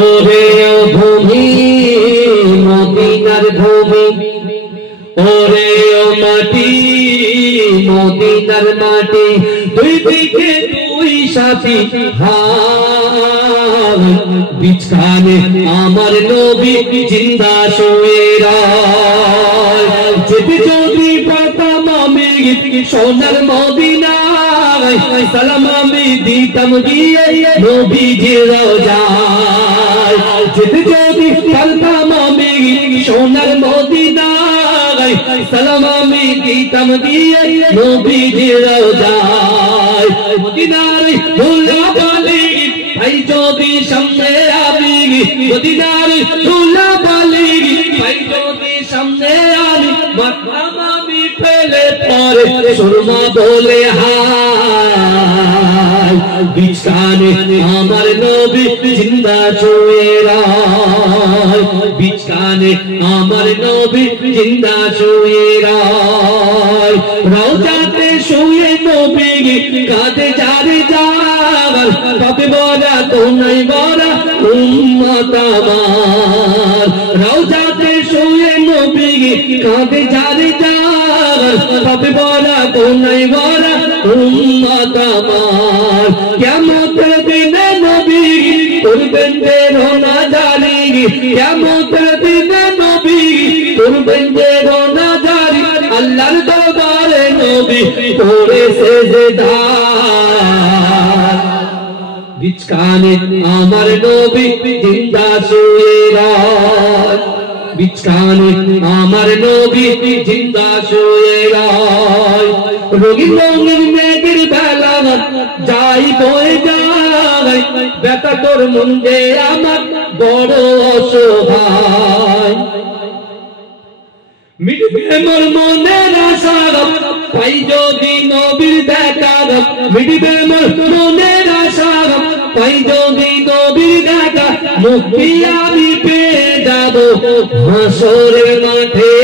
ওরে ও ভূমি মদিনার ভূমি, ওরে ও মাটি মদিনার মাটি, দুই দিকে দুই সাথী হাত, বিছখানে আমার নবী জিন্দা শুয়ে রায়। যেতে যদি পারতাম আমি সোনার মদিনায়, সালাম আমি দিতাম গিয়ে নবীজির রওজায়। যেতে যদি পারতাম আমি সোনার মদিনায়, সালাম আমি দিতাম গিয়ে নবীজির রওজায়। মদিনার ধুলাবালি ভাই যদি সামনে আমি, মদিনার ধুলাবালি ভাই যদি সামনে আমি, মাথলাম আমি ফেলে পরে সুরমা বলে হায়। বিছখানে আমার নবী জিন্দা শুয়ে রায়, বিছখানে আমার নবী জিন্দা শুয়ে রায়। রওজাতে শুয়ে নবী কাঁদে যারে যার, পাপে বড়া তো নাই বড়া উম্মত আমার। রওজাতে শুয়ে নবী কাঁদে যারে যার, পাপে বড়া তো নাই বড়া উম্মত আমার। কিয়ামতের দিনে নবী করবেন যে রোনা জারি, কিয়ামতের দিনে নবী করবেন যে রোনা জারি, আল্লাহর দরবারে নবী করে সেজদা। বিছখানে আমার নবী জিন্দা শুয়ে রায়, বিছখানে আমার নবী জিন্দা শুয়ে রায়। রঙিন রঙিন মেঘের বেলা যাই বয়ে যায়, বেটা তোর মুন্ডে আমার বড় অসহায়। মিটবে মোর মনের আশা পাই যদি নবীর দেখা, মিটবে মোর মনের আশা পাই যদি নবীর দেখা, মুক্তি আমি পেয়ে যাব হাসরের মাঠে।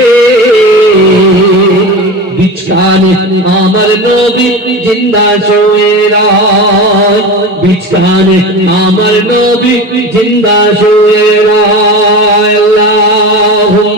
বিছখানে আমার নবী জিন্দা শুয়ে রায়, বিছখানে আমার নবী জিন্দা শুয়ে রায়। আল্লাহুম্মা